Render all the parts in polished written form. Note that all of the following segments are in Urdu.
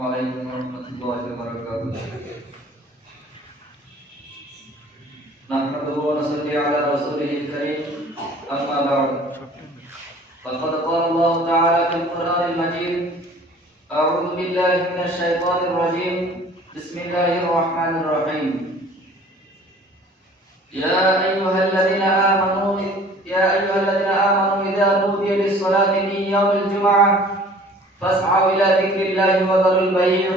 وعلیکم ورحمۃ اللہ وبرکاتہ۔ نحمده ونصلي على رسوله الكريم، أما بعد، فقد قال الله تعالى في القرآن المجيد: أعوذ بالله من الشيطان الرجيم، بسم الله الرحمن الرحيم. يا أيها الذين آمنوا إذا نودي للصلاة من يوم الجمعة فاسعوا إلى ذكر الله وذروا البيع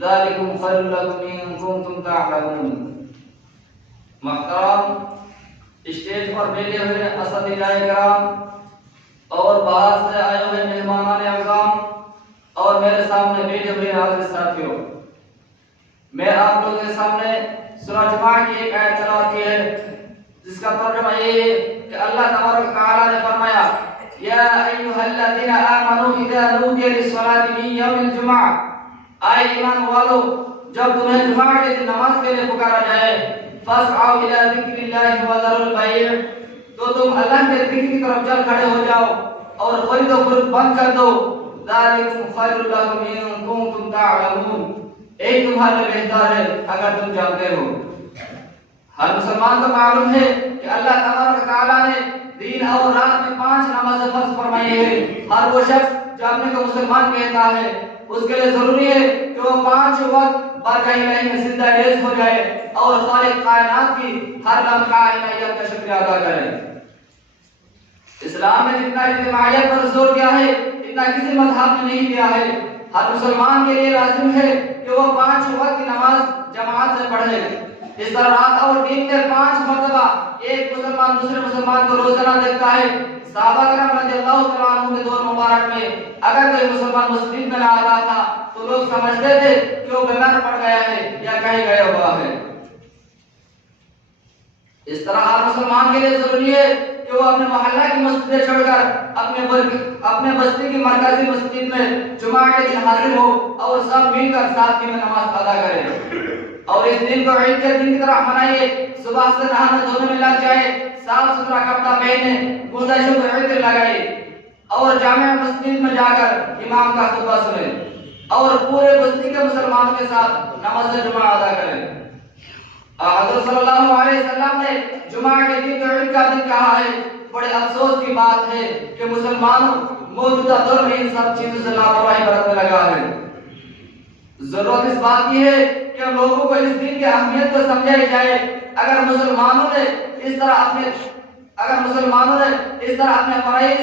ذلكم خير لكم إن كنتم تعلمون. محترم اسٹیج پر بیٹھے ہوئے اساتذہ کرام اور باہر سے آئے ہوئے مہمانان اعظام اور میرے سامنے بیٹھے ہوئے حاضر ساتھیوں، میں آپ لوگوں کے سامنے سورہ جمعہ کی ایک آیت تلاوت کی ہے جس کا ترجمہ یہ ہے کہ اللہ تبارک و تعالی نے فرمایا: یا ایھا الذین آمنوا اذا نودی للصلاة من یوم الجمعہ، اے ایمان والو جب تمہیں جمعہ کے دن نماز کے لیے پکارا جائے، فاسعوا الی ذکر اللہ وذروا البیع، تو تم اللہ کے ذکر کی طرف چل کھڑے ہو جاؤ اور خرید و فروخت بند کر دو، ذالکم خیر لکم ان کنتم تعلمون، ایک تمہارے لیے بہتر ہے اگر تم جانتے ہو۔ ہر مسلمان کو معلوم ہے کہ اللہ تبارک و تعالی نے دن اور رات میں 5 نمازیں فرض فرمائی ہے۔ ہر وہ شخص جو اپنے کو مسلمان کہتا ہے اس کے لیے ضروری ہے کہ وہ 5 وقت بارگاہ الہی میں سجدہ ریز ہو جائے اور خالق کائنات کی ہر لمحہ عنایت کا شکریہ ادا کرے۔ اسلام نے جتنا اجتماعیت پر زور دیا ہے اتنا کسی مذہب نے نہیں دیا ہے۔ ہر مسلمان کے لیے لازم ہے کہ وہ 5 وقت کی نماز جماعت سے پڑھے۔ اس طرح رات اور دن میں 5 مرتبہ ایک مسلمان دوسرے مسلمان کو روزانہ دیکھتا ہے۔ صحابہ کرام رضی اللہ تعالیٰ عنہ کے دور مبارک میں اگر کوئی مسلمان مسجد میں نہ آتا تھا تو لوگ سمجھتے تھے کہ وہ بیمار پڑ گیا ہے یا کہیں گیا ہوا ہے۔ اس طرح ہر مسلمان کے لیے ضروری ہے کہ وہ اپنے محلہ کی مسجد چھوڑ کر اپنے بستی کی مرکزی مسجد میں جمعہ کے دن حاضر ہو اور سب مل کر ساتھ میں نماز ادا کرے، اور اس دن کو عید کے دن کی طرح منائے۔ صبح سے نہانے دھونے میں لگ جائے، صاف ستھرا کپڑا پہنے، گردشوں کو عطر لگائے اور جامع مسجد میں جا کر امام کا خطبہ سنے اور پورے بستی کے مسلمانوں کے ساتھ نماز جمعہ ادا کرے۔ حضرت صلی اللہ علیہ وسلم نے جمعہ کے دن کو عید کا دن کہا ہے۔ بڑے افسوس کی بات ہے کہ مسلمانوں موجودہ دور میں ان سب چیزوں سے لاپرواہی برتنے لگا ہے۔ ضرورت اس بات کی ہے کہ لوگوں کو اس دن کی اہمیت کو سمجھائی جائے۔ اگر مسلمانوں نے اس طرح اپنے فرائض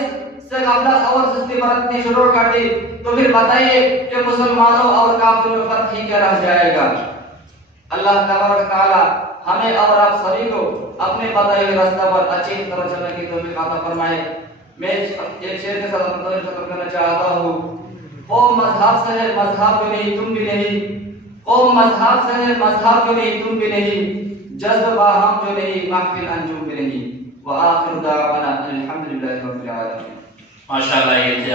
سے غفلت اور سستی برتنی شروع کر دی تو پھر بتائیے کہ مسلمانوں اور کافروں میں فرق ہی کیا رہ جائے گا۔ اللہ تبارک و تعالی ہمیں اور آپ سبھی کو اپنے بتائے ہوئے راستہ پر اچھی طرح چلنے کی توفیق عطا فرمائے۔ میں ایک شعر کے ساتھ ختم کرنا چاہتا ہوں: قوم مذہب سے ہے مذہب جو نہیں تم بھی نہیں، قوم مذہب سے ہے مذہب جو نہیں تم بھی نہیں، جذب باہم جو نہیں محفل انجم بھی نہیں۔ وآخر دعوانا الحمدللہ رب العالمین۔ ماشاءاللہ یہ